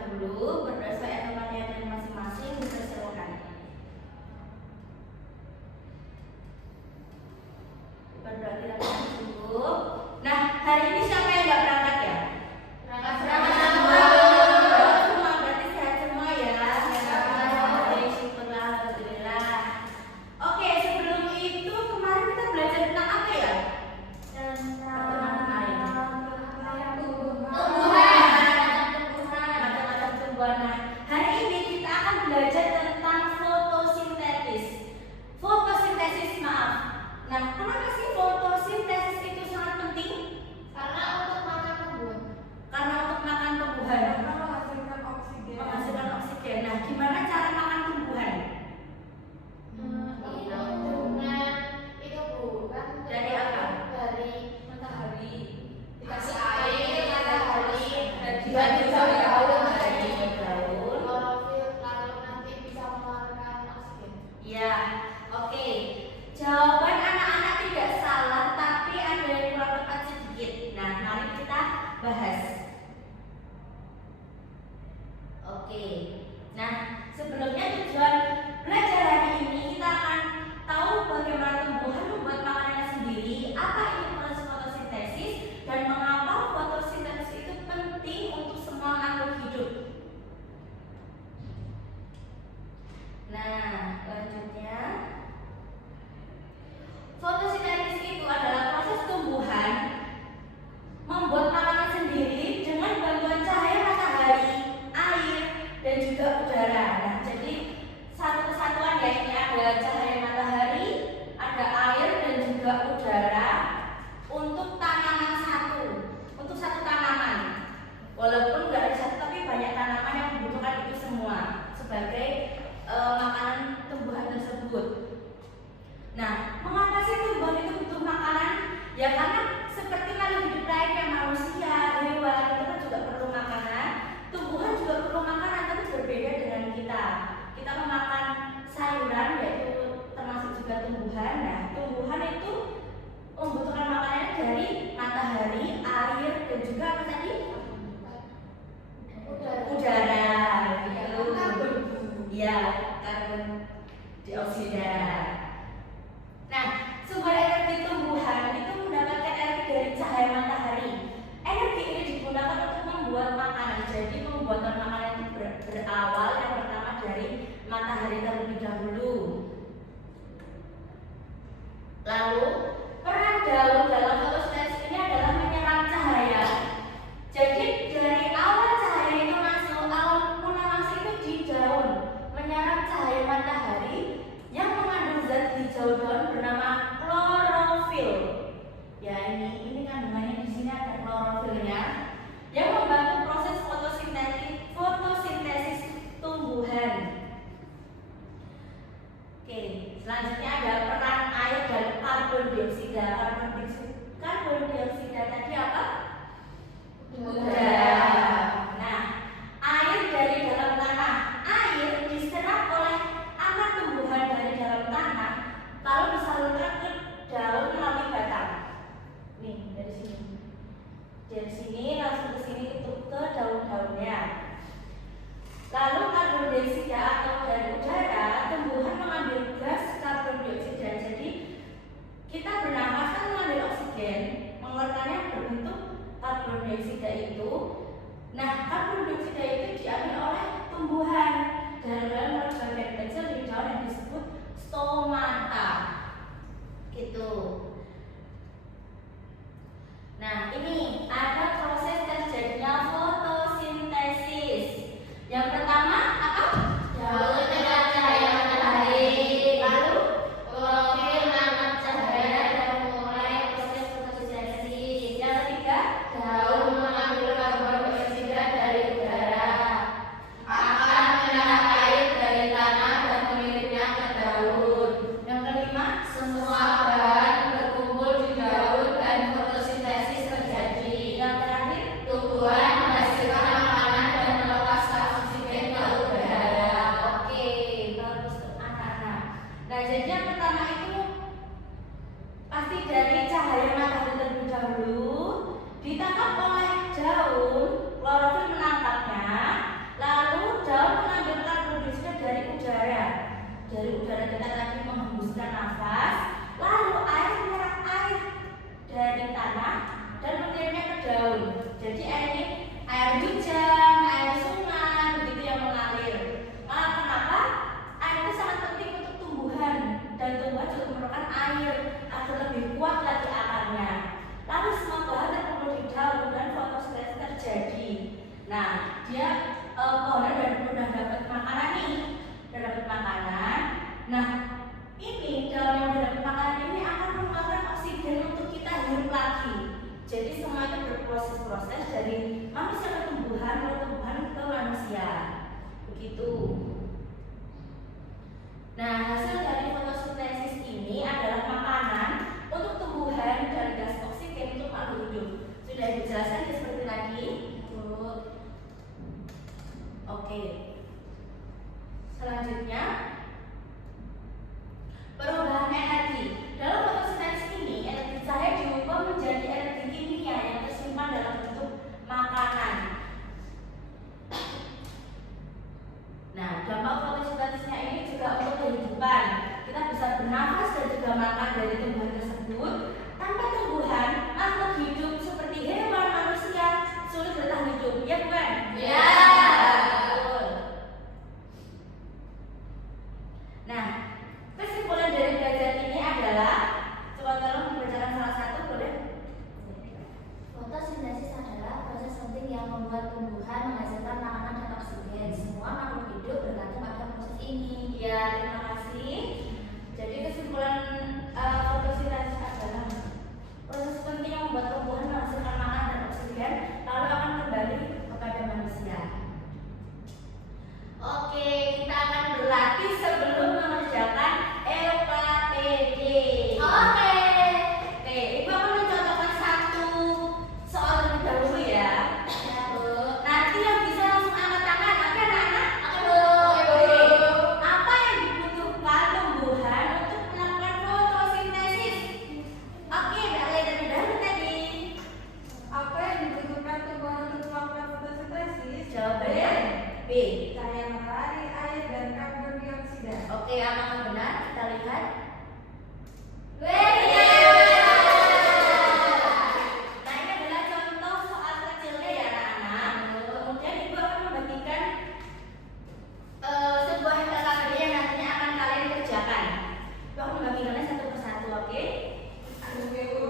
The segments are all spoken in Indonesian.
dahulu berdasarkan pertanyaan masing-masing, dipersilakan. Berarti rasanya cukup. Nah, hari ini siapa yang nggak berangkat ya? Berangkat semua. Berarti sehat semua ya. Syukurlah, alhamdulillah. Oke, sebelum itu kemarin kita belajar tentang apa ya? Nah, hari ini kita akan belajar tentang fotosintesis. Fotosintesis, maaf. Nah, kenapa sih fotosintesis itu sangat penting? Karena untuk makan tumbuhan. Karena untuk makan tumbuhan. Karena menghasilkan oksigen. Menghasilkan oksigen. Nah, gimana cara makan tumbuhan? Itu bukan Dari apa? Dari matahari. Dikasih air, matahari, dan daun. Klorofil, lalu nanti bisa mengeluarkan oksigen. Ya, oke. Jawaban anak-anak tidak salah, tapi ada yang kurang tepat sedikit. Nah, mari kita bahas. Oke. Nah, sebelumnya tujuan belajar hari ini kita akan tahu bagaimana tumbuhan membuat makanannya sendiri, apa itu proses fotosintesis, dan mengapa fotosintesis itu penting untuk semua makhluk hidup. Nah, selanjutnya, fotosintesis itu adalah proses tumbuhan membuat makanan sendiri dengan bantuan cahaya matahari, air, dan juga udara. Nah, jadi satu kesatuan ya, ini ada cahaya matahari, ada air, dan juga udara untuk tanaman satu, untuk satu tanaman. Walaupun nggak ada satu, tapi banyak tanaman yang membutuhkan itu semua sebagai makanan tumbuhan tersebut. Nah, mengapa sih tumbuhan itu butuh makanan? Ya karena seperti makhluk hidup lainnya, manusia, hewan itu kan juga perlu makanan. Tumbuhan juga perlu makanan, tapi berbeda dengan kita. Kita memakan sayuran, yaitu termasuk juga tumbuhan. Nah, tumbuhan itu membutuhkan makanan dari matahari, air, dan juga apa tadi? Udara. Ya, karbon dioksida. Nah, sumber energi tumbuhan itu mendapatkan energi dari cahaya matahari. Energi ini digunakan untuk membuat makanan. Jadi pembuatan makanan itu berawal yang pertama dari matahari terlebih dahulu. Lalu peran daun dalam fotosintesis ini adalah menyerap cahaya. Jadi dari awal cahaya itu masuk, awal mula masuk itu di daun, menyerap cahaya matahari yang mengandung zat hijau daun bernama klorofil. Ya ini kandungannya di sini ada klorofilnya yang membantu proses fotosintesis tumbuhan. dia pohonnya udah dapat makanan nih, udah dapat makanan. Nah, ini dalam yang udah dapat makanan ini akan mengeluarkan oksigen untuk kita hidup lagi. Jadi semua itu berproses-proses dari manusia ke tumbuhan, lalu tumbuhan ke manusia. Begitu. Nah, hasil dari fotosintesis ini adalah makanan untuk tumbuhan dan gas oksigen untuk makhluk hidup. Sudah dijelaskan ya seperti tadi? Oke. Selanjutnya, perubahan energi. Dalam fotosintesis ini, energi cahaya diubah menjadi energi kimia yang tersimpan dalam bentuk makanan. Nah, dampak fotosintesisnya ini juga untuk kehidupan. Kita bisa bernafas dan juga makan dari tumbuhan tersebut. Tanpa tumbuhan, makhluk hidup seperti hewan, manusia sulit bertahan hidup. Ya, bukan? Ya. Betul. Nah, kesimpulan dari belajar ini adalah, coba tolong dibacakan salah satu, boleh? Fotosintesis adalah proses penting yang membuat tumbuhan menghasilkan makanan dan oksigen. Semua makhluk hidup bergantung pada proses ini. Ya, terima kasih. Jadi kesimpulan fotosintesis adalah proses penting yang membuat tumbuhan menghasilkan makanan dan oksigen, lalu akan kembali kepada manusia. Oke, kita akan berlatih sebelum mengerjakan LKTD. Oke. Oke, Ibu akan mencontohkan satu soal terlebih dahulu ya. Ya, Bu. Nanti yang bisa langsung angkat tangan, oke anak-anak? Oke, Bu. Apa yang dibutuhkan tumbuhan untuk melakukan fotosintesis? Oke, Mbak Le terlebih dahulu tadi. Apa yang dibutuhkan tumbuhan untuk melakukan fotosintesis? Jawabannya B. Cahaya matahari, air, dan karbon dioksida. Oke, apakah benar? Kita lihat. Nah, ini adalah contoh soal kecilnya ya anak-anak. Kemudian Ibu akan membagikan sebuah LKPD yang nantinya akan kalian kerjakan. Ibu akan membagikannya satu persatu, oke? Oke, Bu.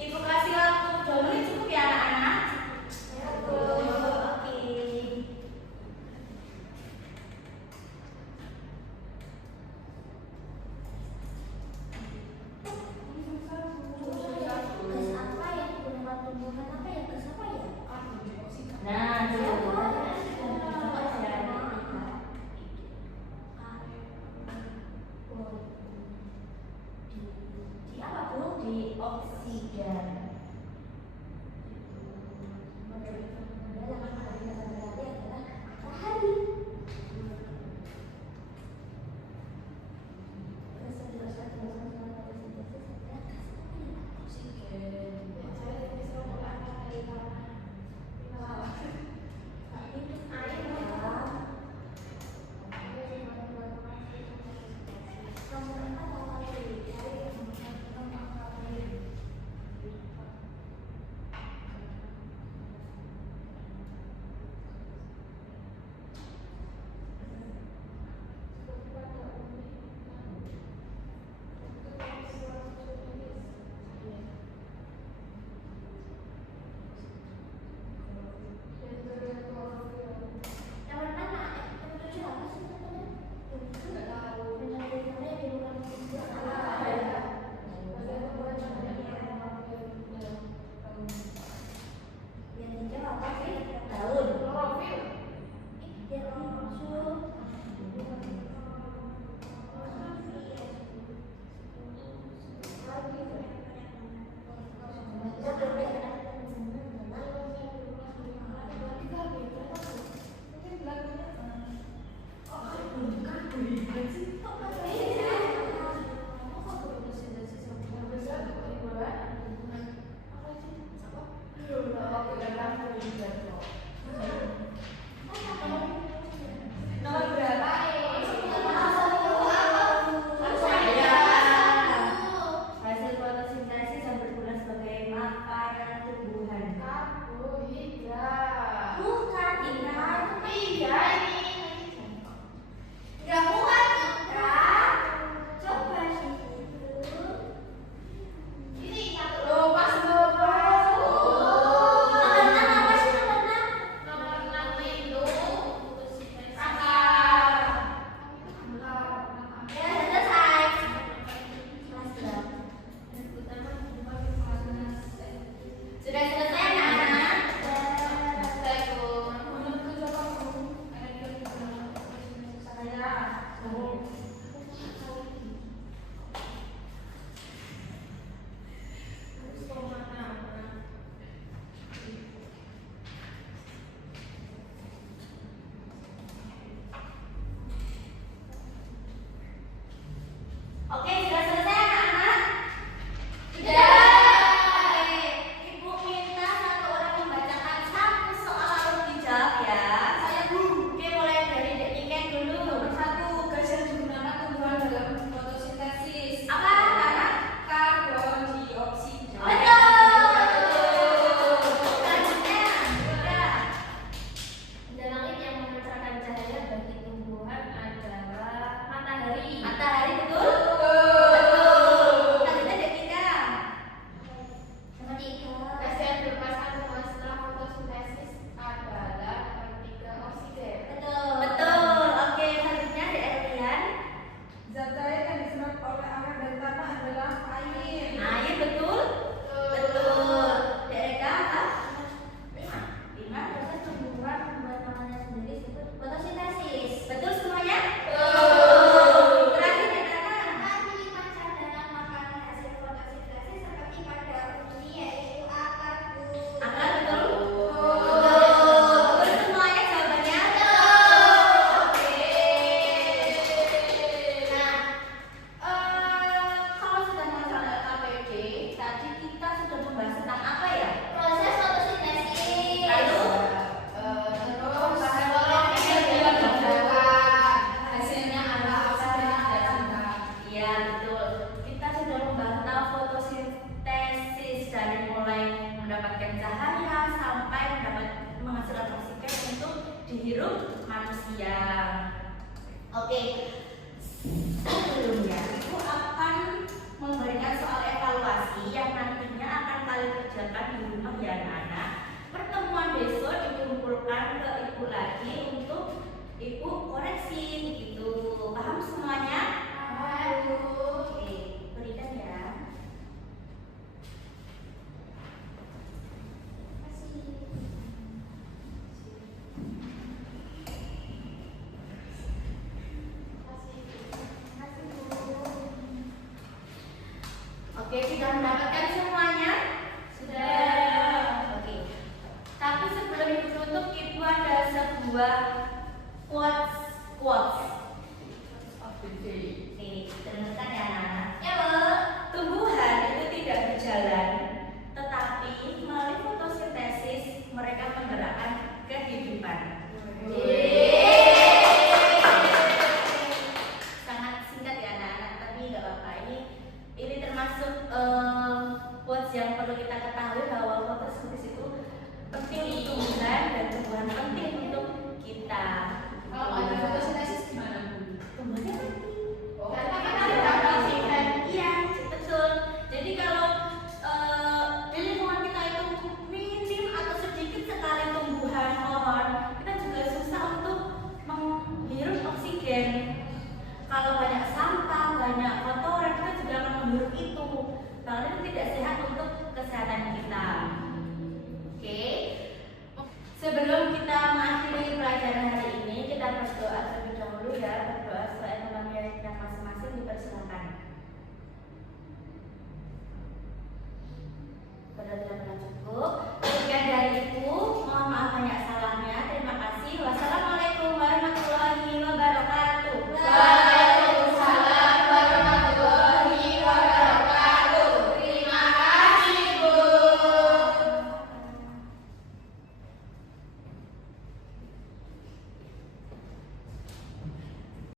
Ibu kasih waktu dulu cukup ya anak-anak? Ya, Bu. Oke. Gas apa yang digunakan tumbuhan? Apa ya? Gas apa ya? Nah, jawabannya di apa Bu? Di oksigen. Yang mana? Yang tujuh apa sih namanya? Nggak tahu. Yang dari mana yang dibuka Oke, sudah selesai anak-anak? Sudah. Oke, Ibu minta satu orang membacakan satu soal lalu dijawab ya. Saya Bu. Oke, mulai dari Dek Niken dulu. Nomor 1, gas yang digunakan tumbuhan dalam fotosintesis. Apa anak? Karbon dioksida. Betul. Selanjutnya, udah. Benda langit yang memancarkan cahaya bagi tumbuhan adalah matahari. Matahari betul? Betul. Selanjutnya Dek Tika. Nomor 3. Gas yang dilepaskan tumbuhan setelah fotosintesis adalah nomor 3 oksigen. Betul. Betul. Oke, selanjutnya Dek Erlian. Zat cair yang diserap oleh air dan tanah adalah air. Air betul? Betul. Dek Eka apa? 5. Proses tumbuhan membuat makanannya sendiri disebut fotosintesis. Betul semuanya? Betul. Terakhir Dek Nana. Tadi macam dalam makanan hasil fotosintesis seperti pada umumnya yaitu akar buah. Akar betul? Betul semuanya jawabannya? Nah, kalau sudah masalah LKPD, tadi kita sudah membahas tentang apa ya? Proses fotosintesis. Lalu? Hasilnya adalah oksigen dan cinta. Iya betul. Kita sudah membahas tentang fotosintesis dari mulai mendapatkan cahaya sampai menghasilkan oksigen untuk dihirup manusia. Oke. Sebelumnya, Ibu akan memberikan soal evaluasi yang nantinya akan kalian kerjakan di rumah ya anak-anak. Pertemuan besok dikumpulkan ke Ibu lagi untuk Ibu koreksi begitu. Paham semuanya? Oke, berikan ya. Oke, sudah mendapatkan semuanya? Sudah. Oke. Tapi sebelum Ibu tutup, Ibu ada sebuah quotes. Oke, dengarkan ya anak-anak. Ya, Bu. Tumbuhan itu tidak berjalan, tetapi melalui fotosintesis mereka menggerakkan kehidupan. Sangat singkat ya anak-anak, tapi nggak apa-apa. Ini termasuk quotes yang perlu kita ketahui bahwa fotosintesis itu penting untuk tumbuhan dan tumbuhan penting untuk kita. Kalau ada fotosintesis gimana, Bu? Tumbuhannya mati. Karena kan ada oksigen. Iya, betul. Jadi kalau di lingkungan kita itu minim atau sedikit sekali tumbuhan pohon, kita juga susah untuk menghirup oksigen. Kalau banyak sampah, banyak kotoran, kita juga akan menghirup itu. Kalau itu tidak sehat untuk